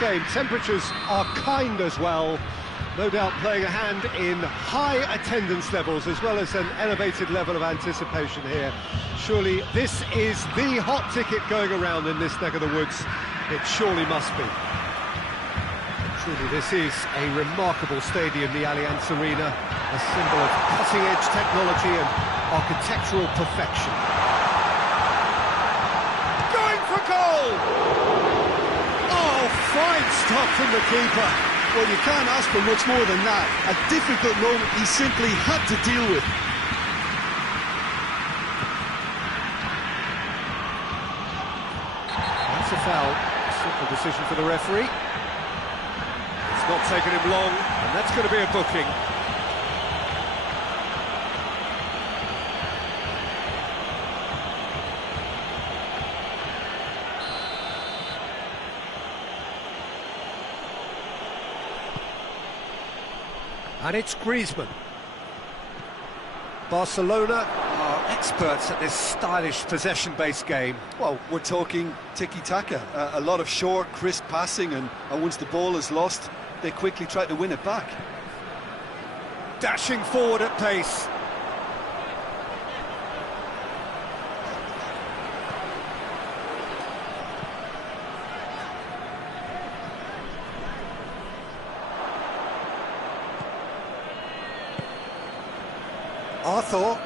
game. Temperatures are kind as well. No doubt playing a hand in high attendance levels as well as an elevated level of anticipation here. Surely this is the hot ticket going around in this neck of the woods. It surely must be. Truly this is a remarkable stadium, the Allianz Arena, a symbol of cutting-edge technology and architectural perfection. Going for goal! Oh, fine stop from the keeper. Well, you can't ask for much more than that. A difficult moment he simply had to deal with. That's a foul. Simple decision for the referee. It's not taken him long, and that's going to be a booking. And it's Griezmann. Barcelona are experts at this stylish possession-based game. Well, we're talking tiki-taka. A lot of short, crisp passing, and once the ball is lost, they quickly try to win it back. Dashing forward at pace. Arthur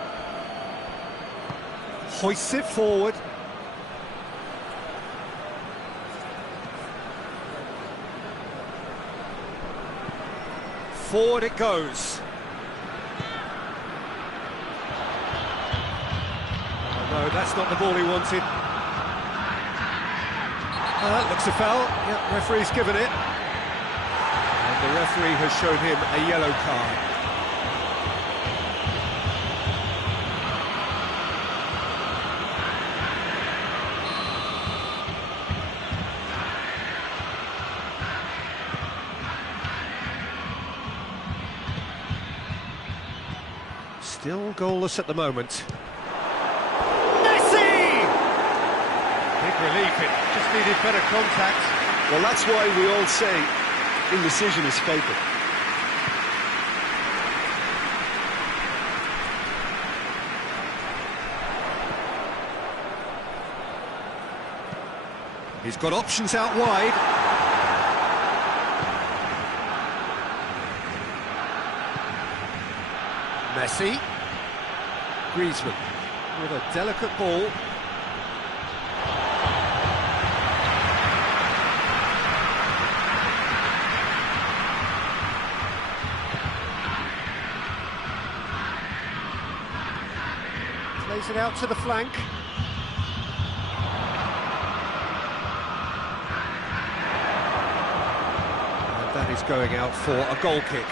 hoists it forward. Forward it goes. Oh no, that's not the ball he wanted. That looks a foul. Yep, referee's given it. And the referee has shown him a yellow card. Still goalless at the moment. Messi! Big relief, it just needed better contact. Well, that's why we all say indecision is fatal. He's got options out wide. Messi. Griezmann with a delicate ball. Plays it out to the flank. And that is going out for a goal kick.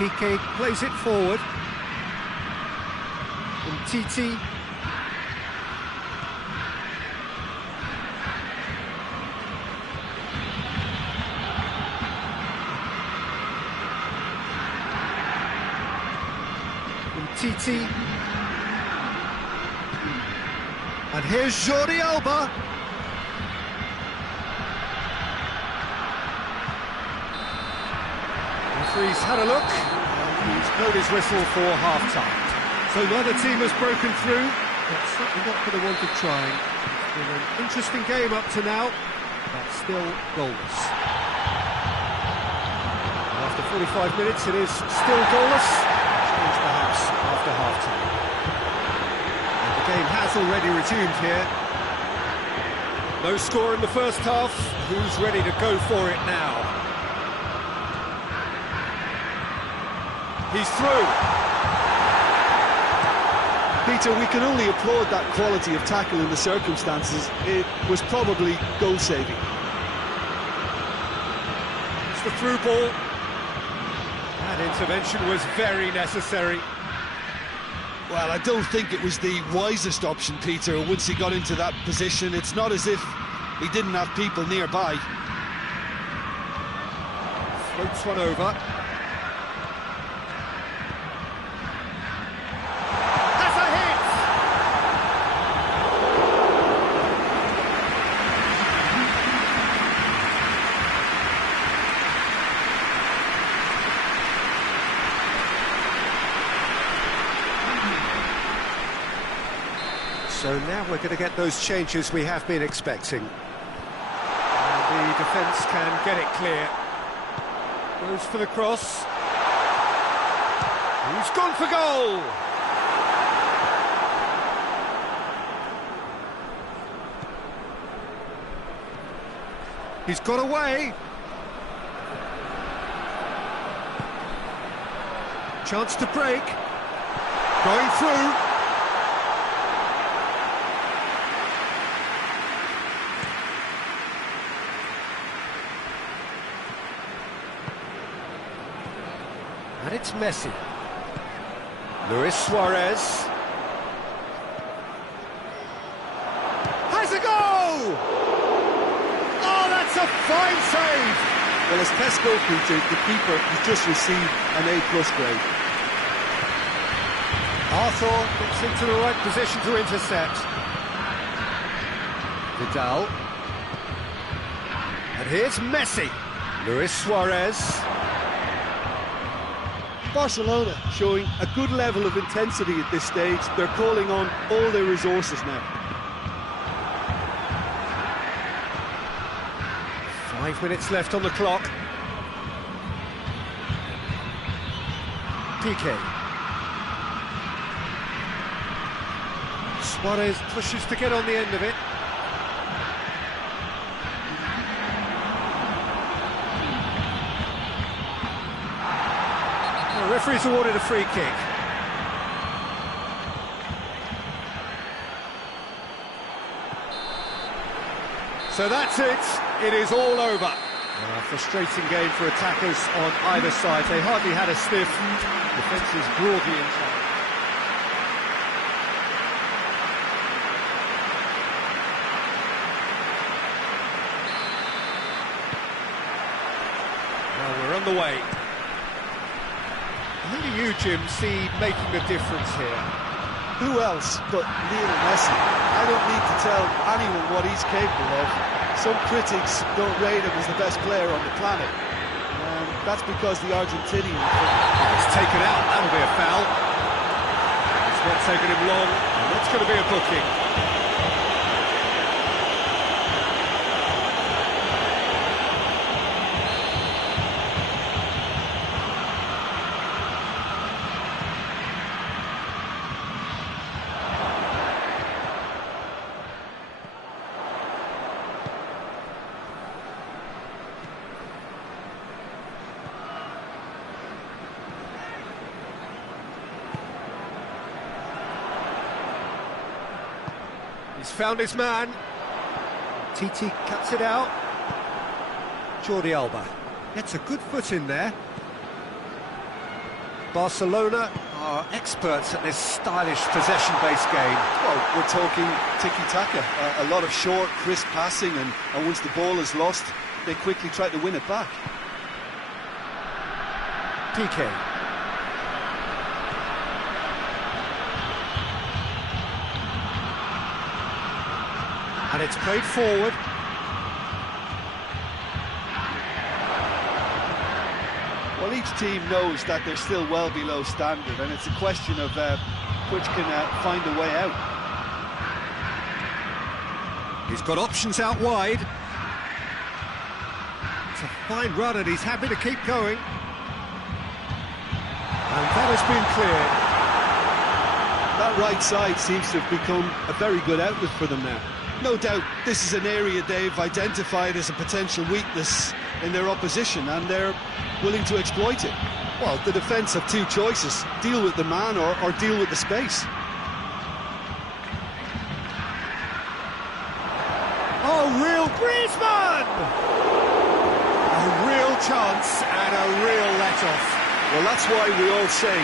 Piqué plays it forward. And Titi. And Titi. And here's Jordi Alba. Referee's had a look, and he's blown his whistle for half-time. So neither team has broken through, but certainly not for the want of trying. It's been an interesting game up to now, but still goalless. And after 45 minutes it is still goalless, change perhaps after half-time. And the game has already resumed here. No score in the first half, who's ready to go for it now? He's through. Peter, we can only applaud that quality of tackle in the circumstances. It was probably goal-saving. It's the through ball. That intervention was very necessary. Well, I don't think it was the wisest option, Peter, once he got into that position. It's not as if he didn't have people nearby. Floats one over. So now we're going to get those changes we have been expecting. And the defence can get it clear. Goes for the cross. He's gone for goal! He's got away. Chance to break. Going through. And it's Messi. Luis Suarez. Has a goal! Oh, that's a fine save! Well, as Tesco featured, the keeper has just received an A+ grade. Arthur gets into the right position to intercept. Vidal. And here's Messi. Luis Suarez. Barcelona showing a good level of intensity at this stage. They're calling on all their resources now. 5 minutes left on the clock. PK. Suarez pushes to get on the end of it. The referee's awarded a free kick. So that's it. It is all over. A frustrating game for attackers on either side. They hardly had a sniff. Defence is broadly in charge. Well, we're on the way. Who do you, Jim, see making the difference here? Who else but Lionel Messi? I don't need to tell anyone what he's capable of. Some critics don't rate him as the best player on the planet. That's because the Argentinian... It's taken out, that'll be a foul. It's not taken him long, and that's going to be a booking. He's found his man. Titi cuts it out. Jordi Alba gets a good foot in there. Barcelona are experts at this stylish possession-based game. Well, we're talking tiki-taka. A lot of short, crisp passing, and once the ball is lost, they quickly try to win it back. PK. And it's played forward. Well, each team knows that they're still well below standard, and it's a question of which can find a way out. He's got options out wide. It's a fine run, and he's happy to keep going. And that has been cleared. That right side seems to have become a very good outlet for them now. No doubt this is an area they've identified as a potential weakness in their opposition, and they're willing to exploit it. Well, the defence have two choices: deal with the man or deal with the space. Oh, real Griezmann! A real chance and a real let-off. Well, that's why we all say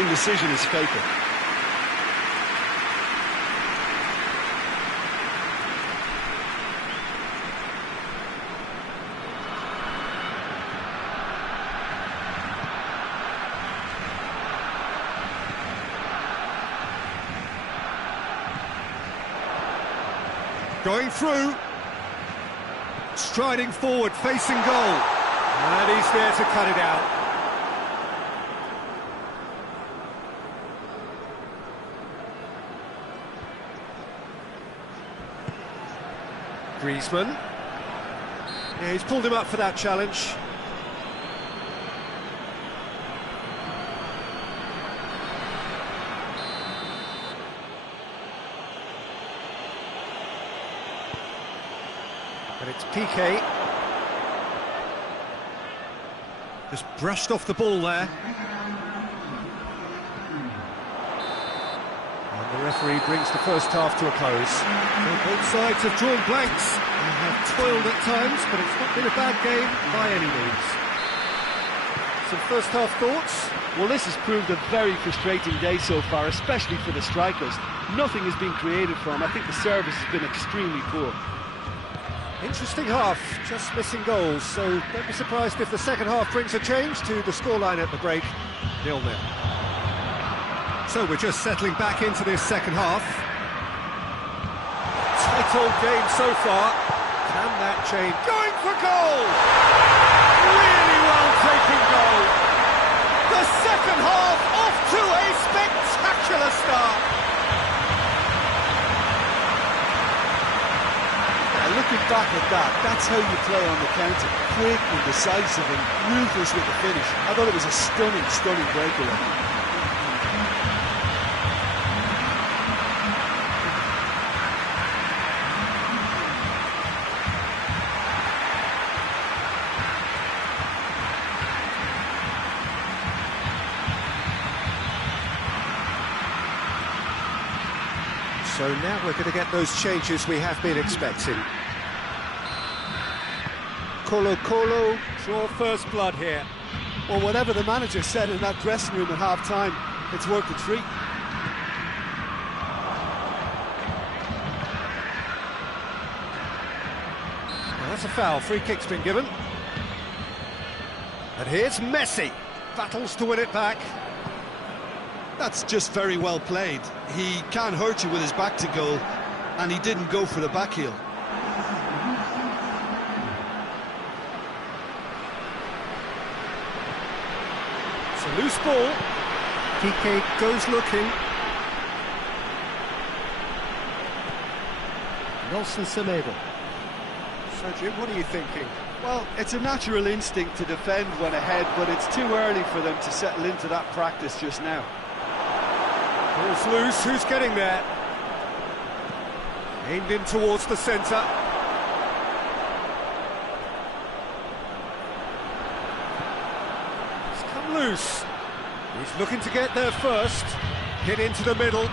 indecision is fatal. Going through, striding forward, facing goal, and he's there to cut it out. Griezmann. Yeah, he's pulled him up for that challenge. And it's Piqué. Just brushed off the ball there. And the referee brings the first half to a close. Well, both sides have drawn blanks and have toiled at times, but it's not been a bad game by any means. Some first half thoughts? Well, this has proved a very frustrating day so far, especially for the strikers. Nothing has been created for them. I think the service has been extremely poor. Interesting half, just missing goals, so don't be surprised if the second half brings a change to the scoreline at the break, 0-0. So we're just settling back into this second half. Tight old game so far. Can that change? Going for goal! Really well taken goal. The second half off to a spectacular start. Looking back at that, that's how you play on the counter. Quick and decisive and ruthless with the finish. I thought it was a stunning, stunning breakaway. So now we're going to get those changes we have been expecting. Colo draw first blood here. Well, whatever the manager said in that dressing room at half-time, it's worth the treat. Well, that's a foul. Free kick's been given. And here's Messi. Battles to win it back. That's just very well played. He can't hurt you with his back to goal, and he didn't go for the back heel. It's a loose ball. Piqué goes looking. Nelson Semedo. So Jim, what are you thinking? Well, it's a natural instinct to defend when ahead, but it's too early for them to settle into that practice just now. Ball's loose, who's getting there? Aimed in towards the centre. It's come loose. He's looking to get there first. Hit into the middle.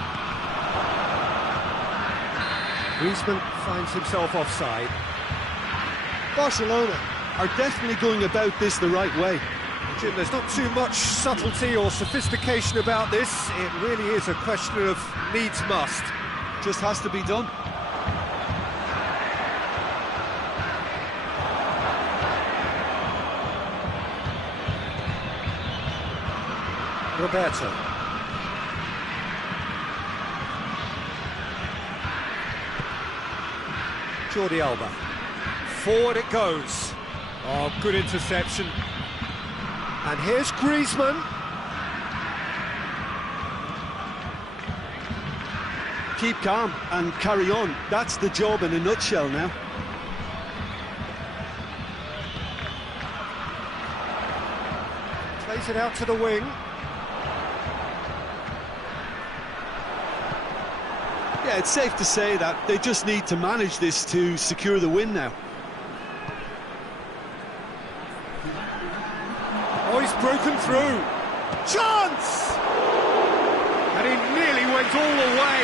Griezmann finds himself offside. Barcelona are definitely going about this the right way. Jim, there's not too much subtlety or sophistication about this. It really is a question of needs must. Just has to be done. Roberto. Jordi Alba. Forward it goes. Oh, good interception. And here's Griezmann. Keep calm and carry on. That's the job in a nutshell now. Plays it out to the wing. Yeah, it's safe to say that they just need to manage this to secure the win now. Oh, he's broken through. Chance! And he nearly went all the way.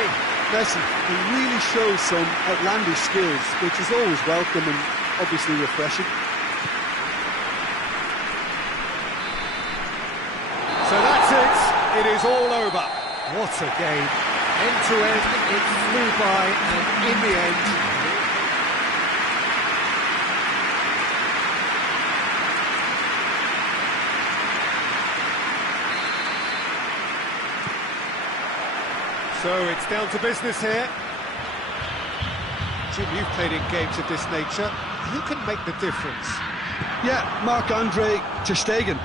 Messi, he really shows some outlandish skills, which is always welcome and obviously refreshing. So that's it. It is all over. What a game. End to end, it flew by, and in the end... So it's down to business here. Jim, you've played in games of this nature. Who can make the difference? Yeah, Marc-Andre ter Stegen.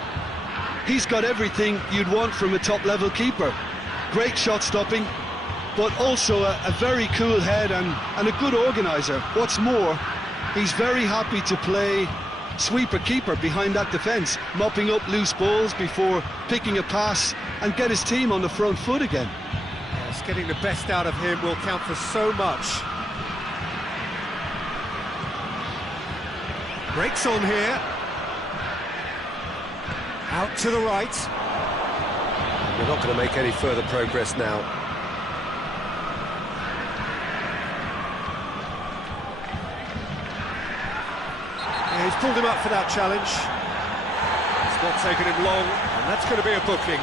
He's got everything you'd want from a top-level keeper. Great shot stopping, but also a very cool head and a good organiser. What's more, he's very happy to play sweeper-keeper behind that defence, mopping up loose balls before picking a pass and get his team on the front foot again. Yes, getting the best out of him will count for so much. Breaks on here. Out to the right. We're not going to make any further progress now. Yeah, he's pulled him up for that challenge. It's not taken him long, and that's going to be a booking.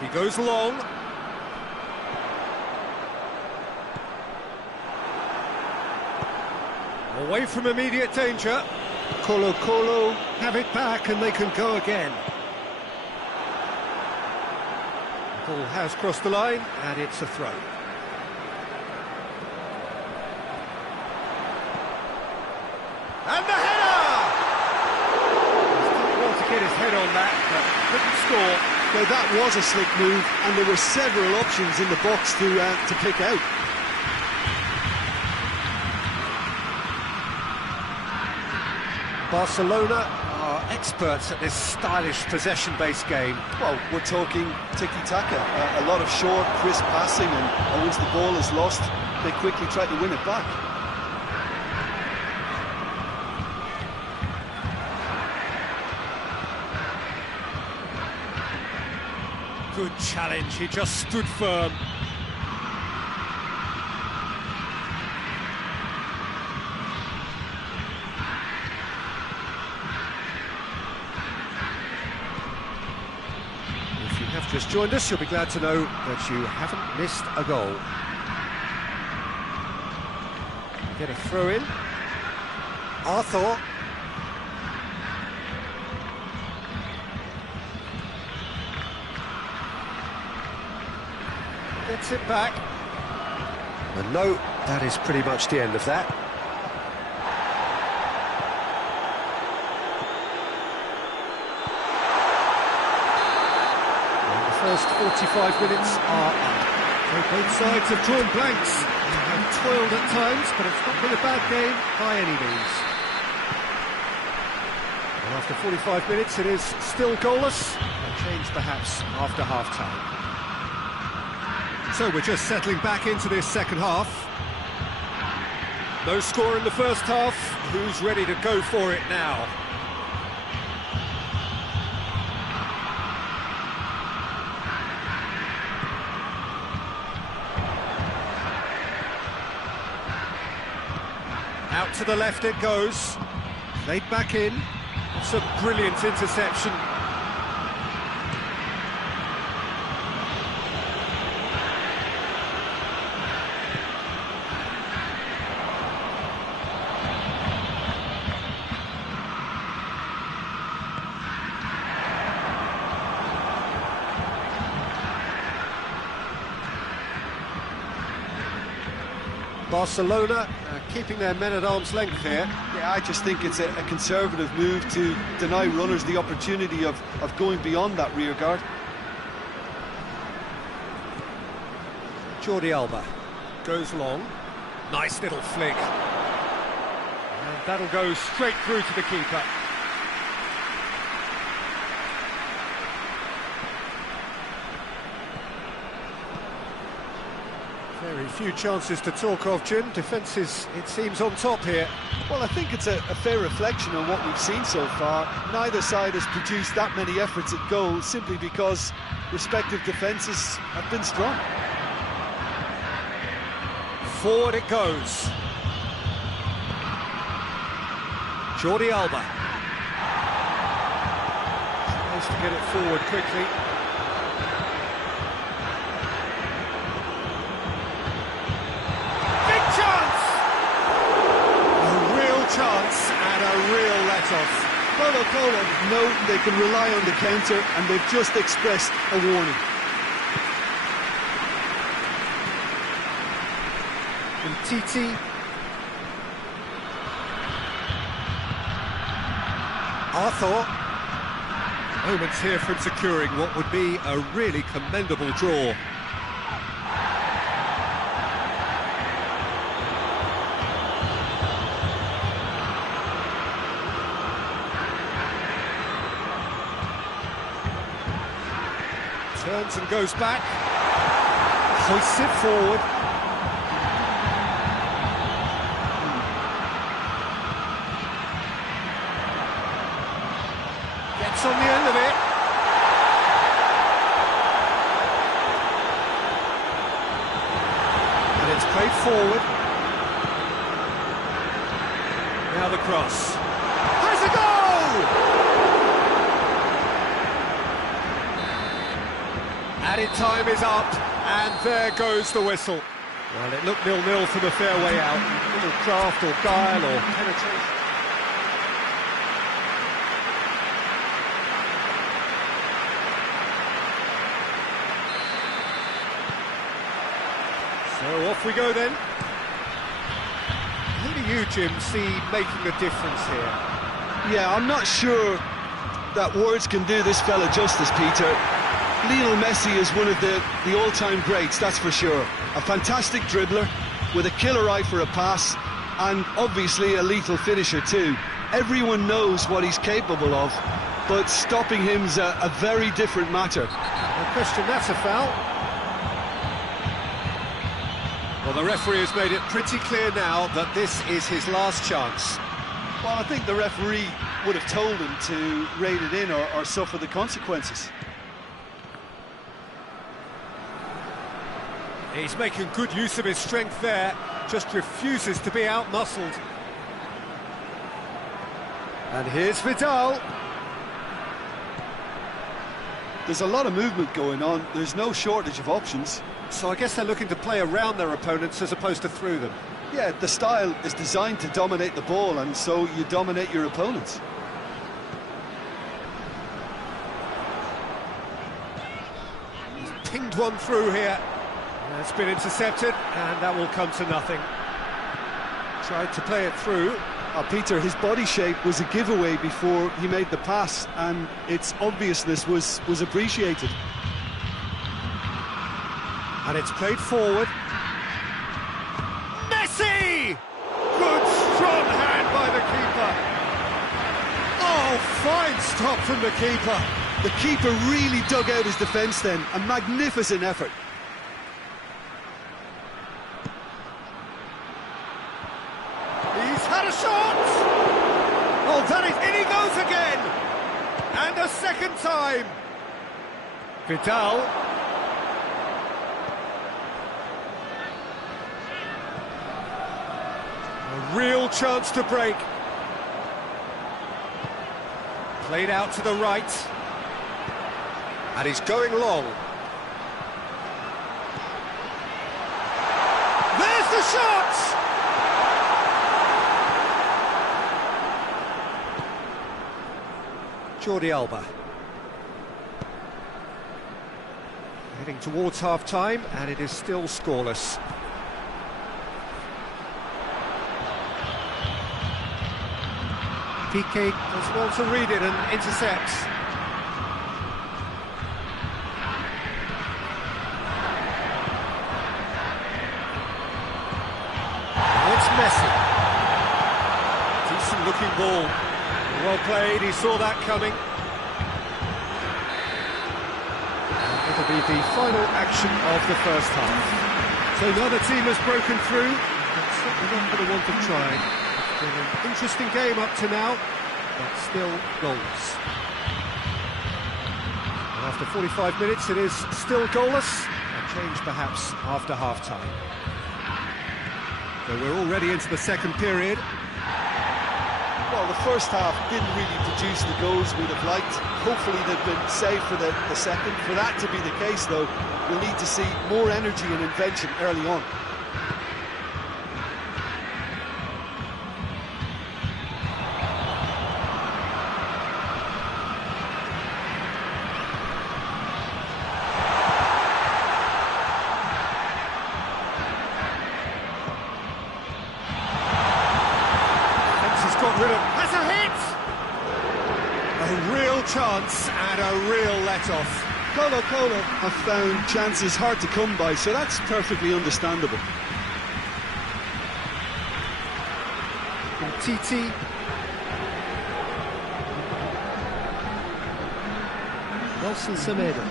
He goes long. Away from immediate danger. Colo have it back and they can go again. The ball has crossed the line and it's a throw. And the header! He's done well to get his head on that, but couldn't score. Now that was a slick move, and there were several options in the box to pick out. Barcelona are experts at this stylish possession-based game. Well, we're talking tiki-taka, a lot of short, crisp passing, and once the ball is lost, they quickly try to win it back. Good challenge, he just stood firm. If you have just joined us, you'll be glad to know that you haven't missed a goal. Get a throw in. Arthur. Gets it back. And no, that is pretty much the end of that. And the first 45 minutes are up. So both sides have drawn blanks. They have toiled at times, but it's not been a bad game by any means. And after 45 minutes, it is still goalless. A change perhaps after half-time. So we're just settling back into this second half. No score in the first half. Who's ready to go for it now? Out to the left it goes. Laid back in. It's a brilliant interception. Barcelona keeping their men at arm's length here. Yeah, I just think it's a conservative move to deny runners the opportunity of going beyond that rear guard. Jordi Alba goes long. Nice little flick. And that'll go straight through to the keeper. Very few chances to talk of, Jim. Defence is, it seems, on top here. Well, I think it's a fair reflection on what we've seen so far. Neither side has produced that many efforts at goal simply because respective defences have been strong. Forward it goes. Jordi Alba. Tries to get it forward quickly. Chance and a real let-off. Colo-Colo know they can rely on the counter, and they've just expressed a warning. And Titi. Arthur. Moments here from securing what would be a really commendable draw. Turns and goes back, hoists it forward. Gets on the end of it. And it's played forward. Now the cross. Has a goal! Added time is up, and there goes the whistle. Well, it looked 0-0 from a fair way out. A little craft or guile or penetration. So off we go then. Who do you, Jim, see making a difference here? Yeah, I'm not sure that words can do this fella justice, Peter. Lionel Messi is one of the all-time greats, that's for sure. A fantastic dribbler with a killer eye for a pass, and obviously a lethal finisher too. Everyone knows what he's capable of, but stopping him's a very different matter. No question, that's a foul. Well, the referee has made it pretty clear now that this is his last chance. Well, I think the referee would have told him to rein it in or suffer the consequences. He's making good use of his strength there, just refuses to be out-muscled. And here's Vidal. There's a lot of movement going on, there's no shortage of options. So I guess they're looking to play around their opponents as opposed to through them. Yeah, the style is designed to dominate the ball, and so you dominate your opponents. He's pinged one through here. It's been intercepted, and that will come to nothing. Tried to play it through. Peter, his body shape was a giveaway before he made the pass, and its obviousness was appreciated. And it's played forward. Messi! Good strong hand by the keeper. Oh, fine stop from the keeper. The keeper really dug out his defence then. A magnificent effort. He's had a shot! Oh, that is... in he goes again! And a second time! Vidal. A real chance to break. Played out to the right. And he's going long. There's the shot! Jordi Alba. Heading towards half-time, and it is still scoreless. Piqué does well to read it and intercepts. Now it's Messi. Decent looking ball. Well played, he saw that coming. It'll be the final action of the first half. So another team has broken through, but certainly not for the want of trying. It's been an interesting game up to now, but still goals. And after 45 minutes it is still goalless, a change perhaps after half-time. So we're already into the second period. Well, the first half didn't really produce the goals we'd have liked. Hopefully they've been saved for the second. For that to be the case, though, we'll need to see more energy and invention early on. A real chance and a real let-off. Colo have found chances hard to come by, so that's perfectly understandable. Titi. Nelson Semedo.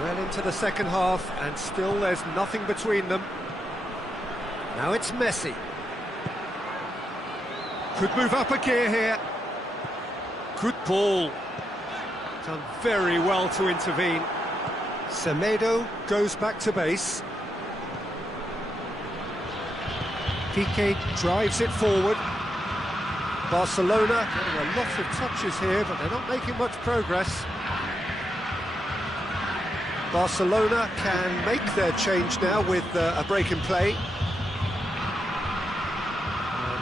Well into the second half, and still there's nothing between them. Now it's Messi. Could move up a gear here. Good ball. Done very well to intervene. Semedo goes back to base. Piqué drives it forward. Barcelona getting a lot of touches here, but they're not making much progress. Barcelona can make their change now with a break in play.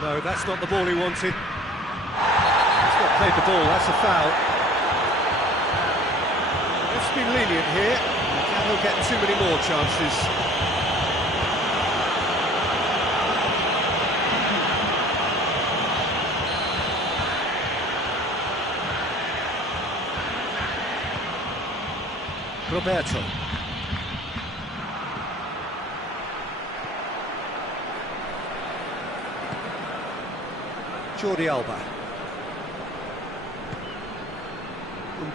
No, that's not the ball he wanted. He's not played the ball, that's a foul. Let's be lenient here. He'll get too many more chances. Roberto. Jordi Alba.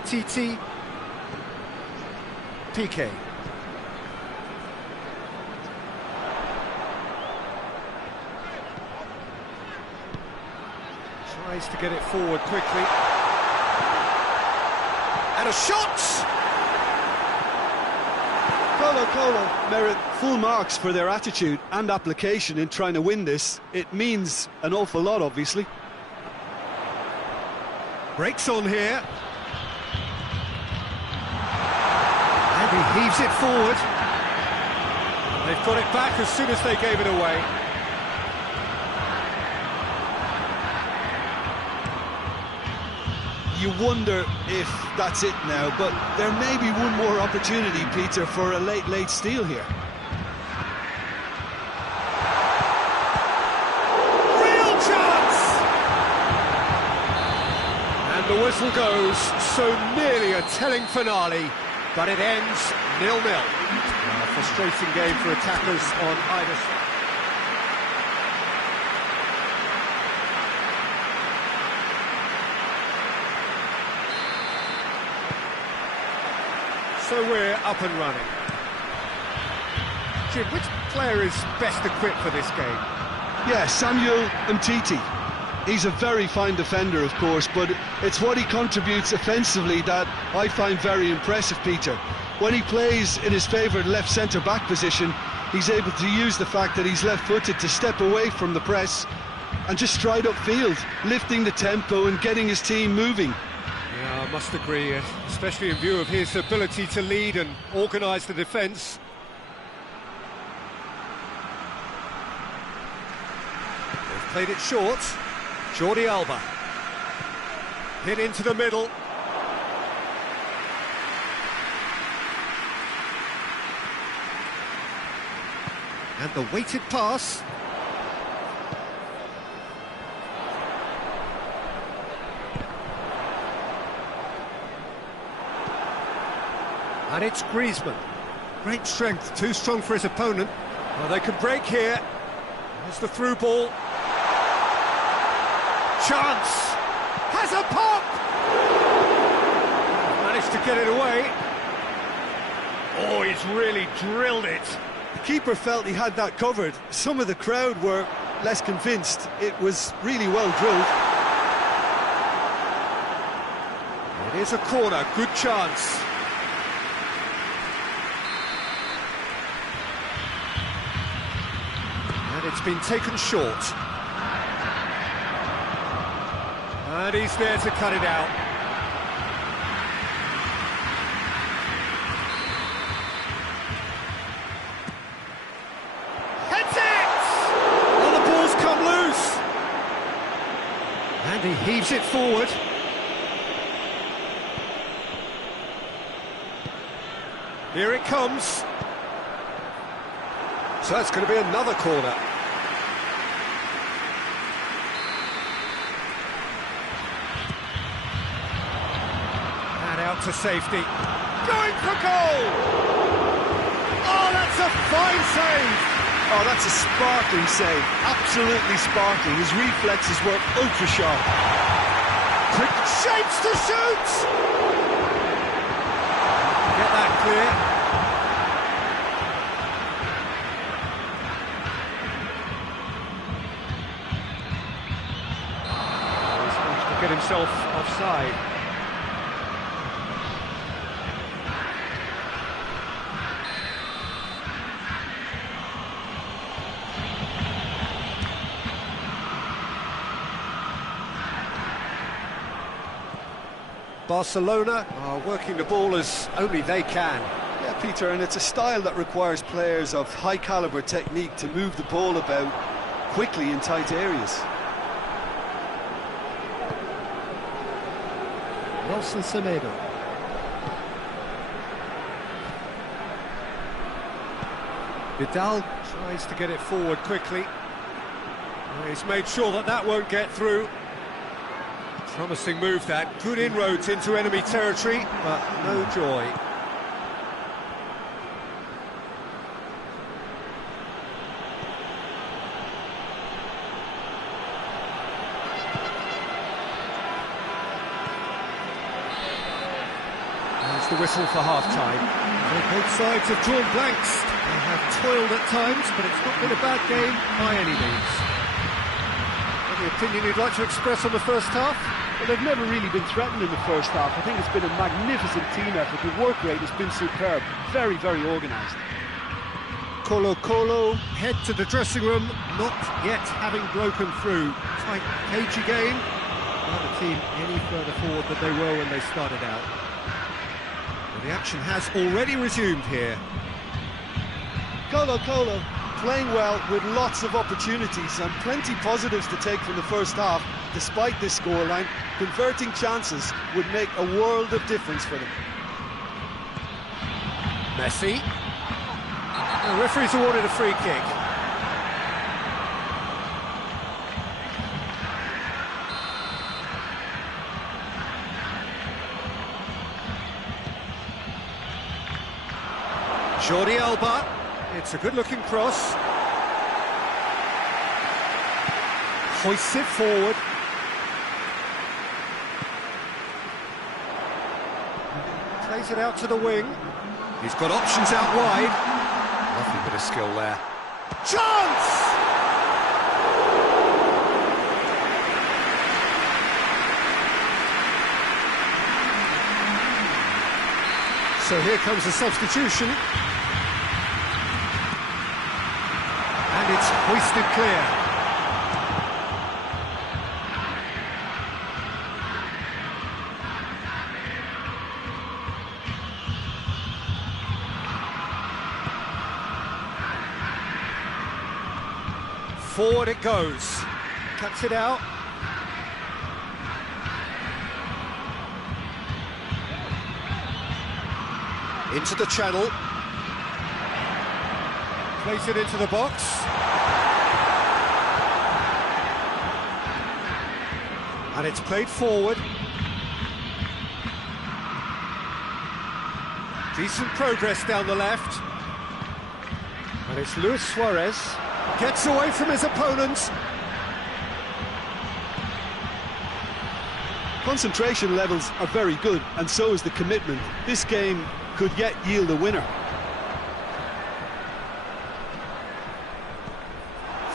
Titi. Piqué. Tries to get it forward quickly. And a shot! Colo merit full marks for their attitude and application in trying to win this. It means an awful lot, obviously. Breaks on here. And he heaves it forward. They've got it back as soon as they gave it away. You wonder if that's it now, but there may be one more opportunity, Peter, for a late steal here. Real chance! And the whistle goes, so nearly a telling finale, but it ends 0-0. A frustrating game for attackers on either side. So we're up and running. Jim, which player is best equipped for this game? Yeah, Samuel Umtiti. He's a very fine defender, of course, but it's what he contributes offensively that I find very impressive, Peter. When he plays in his favourite left centre-back position, he's able to use the fact that he's left-footed to step away from the press and just stride upfield, lifting the tempo and getting his team moving. Yeah, I must agree, especially in view of his ability to lead and organise the defence. They've played it short. Jordi Alba. Hit into the middle. And the weighted pass. And it's Griezmann. Great strength, too strong for his opponent. Well, they can break here. There's the through ball. Chance! Has a pop! Managed to get it away. Oh, he's really drilled it. The keeper felt he had that covered. Some of the crowd were less convinced. It was really well drilled. It is a corner, good chance. And it's been taken short. And he's there to cut it out. Heads it! Oh, the ball's come loose. And he heaves it forward. Here it comes. So that's going to be another corner. out to safety. Going for goal! Oh, that's a fine save! Oh, that's a sparkling save. Absolutely sparkling. His reflexes were ultra sharp. Quick shapes to shoot! Get that clear. He's managed to get himself offside. Barcelona are working the ball as only they can. Yeah, Peter, and it's a style that requires players of high-caliber technique to move the ball about quickly in tight areas. Nelson Semedo. Vidal tries to get it forward quickly. He's made sure that that won't get through. Promising move that, good inroads into enemy territory, but no joy. There's the whistle for half-time. Both sides have drawn blanks. They have toiled at times, but it's not been a bad game by any means. Any opinion you'd like to express on the first half? Well, they've never really been threatened in the first half. I think it's been a magnificent team effort. The work rate has been superb. Very, very organised. Colo head to the dressing room, not yet having broken through. Tight, cagey game. Not a team any further forward than they were when they started out. But the action has already resumed here. Colo playing well with lots of opportunities and plenty positives to take from the first half. Despite this scoreline, converting chances would make a world of difference for them. Messi. The referee's awarded a free kick. Jordi Alba. It's a good-looking cross. Hoists it forward. Plays it out to the wing. He's got options out wide. Lovely bit of skill there. Chance! So here comes the substitution. And it's hoisted clear. Forward it goes. Cuts it out. Into the channel. Plays it into the box. And it's played forward. Decent progress down the left. And it's Luis Suarez. Gets away from his opponents. Concentration levels are very good, and so is the commitment. This game could yet yield a winner.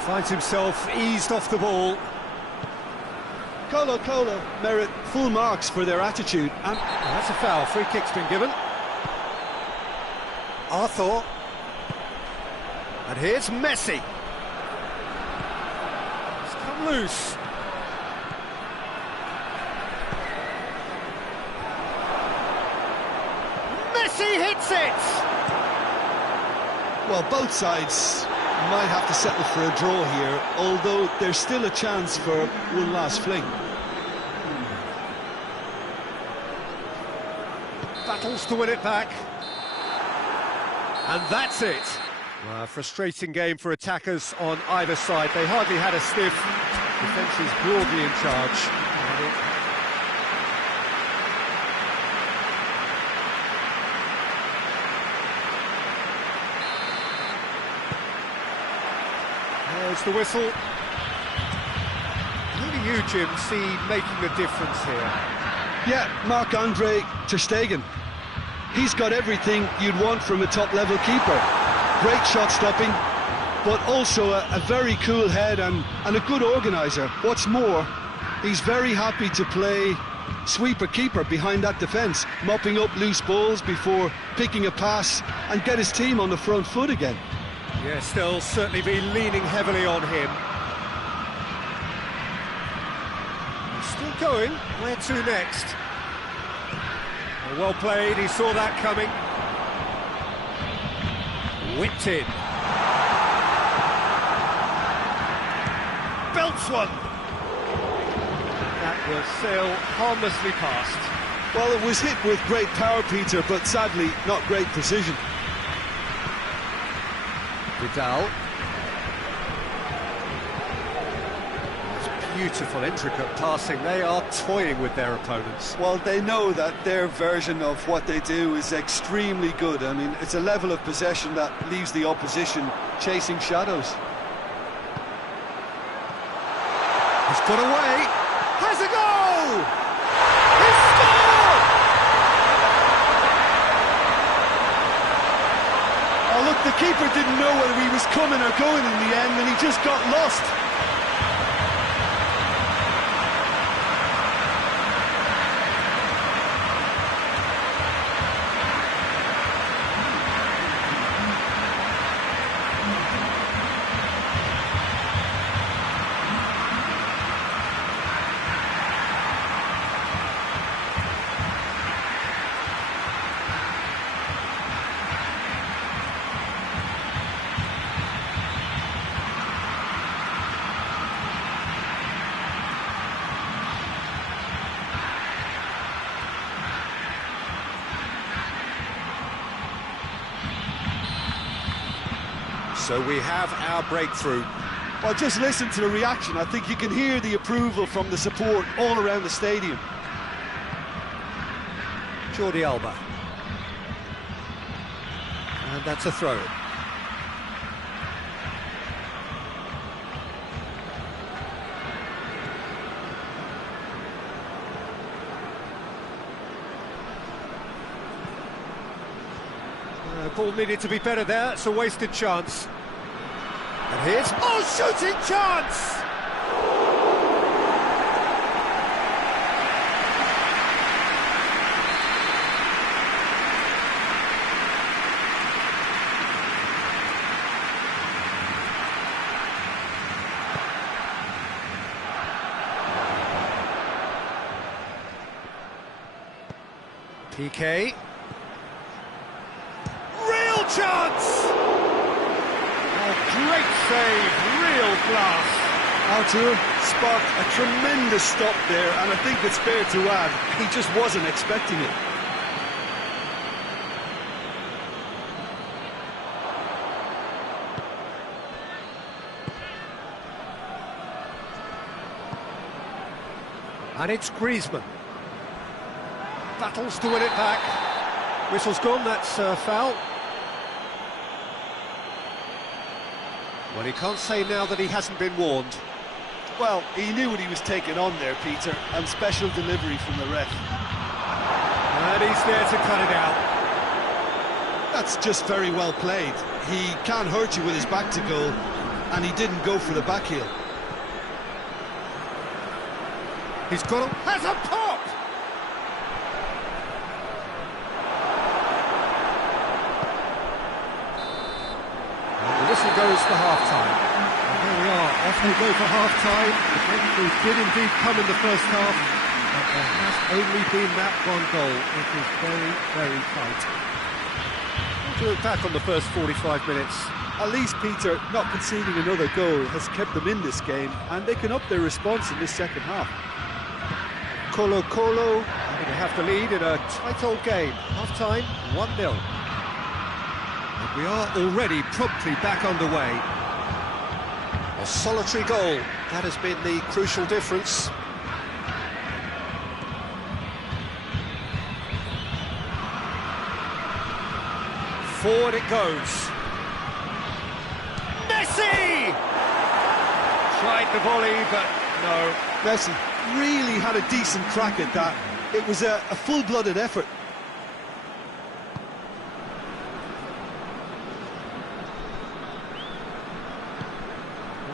Finds himself eased off the ball. Colo merit full marks for their attitude. And that's a foul. Free kick's been given. Arthur. And here's Messi. It's come loose. Messi hits it! Well, both sides might have to settle for a draw here, although there's still a chance for one last fling. Battles to win it back. And that's it. Frustrating game for attackers on either side. They hardly had a sniff. Defence is broadly in charge. There's the whistle. Who do you, Jim, see making a difference here? Yeah, Marc-Andre ter Stegen. He's got everything you'd want from a top-level keeper. Great shot stopping, but also a very cool head and a good organiser. What's more, he's very happy to play sweeper-keeper behind that defence, mopping up loose balls before picking a pass and get his team on the front foot again. Yes, they'll certainly be leaning heavily on him. Still going. Where to next? Well played, he saw that coming. Whipped in. Belts one. That will sail harmlessly past. Well, it was hit with great power, Peter, but sadly not great precision. Vidal. Beautiful, intricate passing. They are toying with their opponents. Well, they know that their version of what they do is extremely good. I mean, it's a level of possession that leaves the opposition chasing shadows. He's got away. Has a goal! He scored! Oh, look, the keeper didn't know whether he was coming or going in the end, and he just got lost. So we have our breakthrough. Well, just listen to the reaction. I think you can hear the approval from the support all around the stadium. Jordi Alba. And that's a throw. Ball needed to be better there. It's a wasted chance. And here's... Oh, shooting chance! PK. Real chance! Oh, great save, real class. Arthur sparked a tremendous stop there, and I think it's fair to add, he just wasn't expecting it. And it's Griezmann. Battles to win it back. Whistle's gone, that's a foul. Well, he can't say now that he hasn't been warned. Well, he knew what he was taking on there, Peter, and special delivery from the ref. And he's there to cut it out. That's just very well played. He can't hurt you with his back to goal, and he didn't go for the back heel. He's got a... has a pop! Whistle goes for half-time. And there we are, off they go for half-time. The breakthrough did indeed come in the first half, but there has only been that one goal. It is very, very tight. To look back on the first 45 minutes. At least, Peter, not conceding another goal has kept them in this game, and they can up their response in this second half. Colo-Colo, they have the lead in a tight old game. Half-time, 1-0. And we are already promptly back underway. A solitary goal, that has been the crucial difference. Forward it goes. Messi! tried the volley, but no. Messi really had a decent crack at that. It was a full-blooded effort.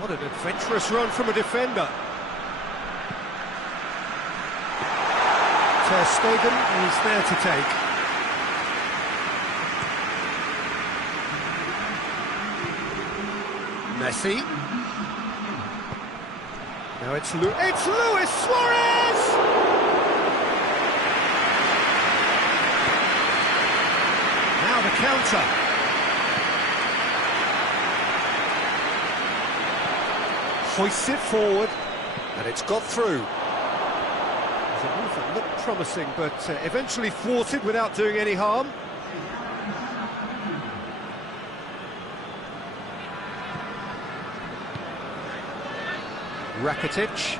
What an adventurous run from a defender. Ter Stegen is there to take. Messi. Now it's Luis Suarez! Now the counter. Hoists it forward, and it's got through. It was a move that looked promising, but eventually thwarted without doing any harm. Rakitic.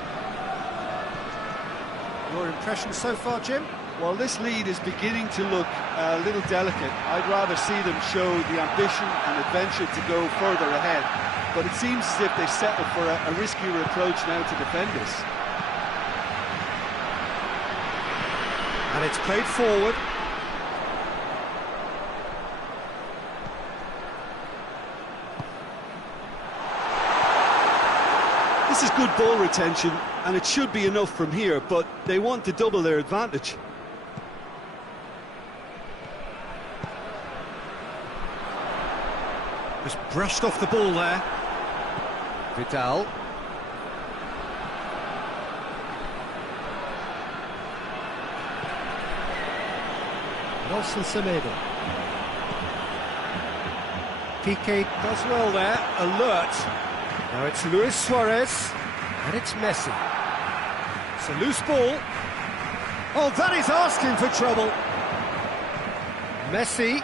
Your impression so far, Jim? Well, this lead is beginning to look a little delicate. I'd rather see them show the ambition and adventure to go further ahead. But it seems as if they settled for a riskier approach now to defend this. And it's played forward. This is good ball retention, and it should be enough from here, but they want to double their advantage. Just brushed off the ball there. Vidal. Nelson Semedo. Piqué does well there, alert. Now it's Luis Suarez, and it's Messi. It's a loose ball. Oh, that is asking for trouble. Messi.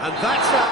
And that's out.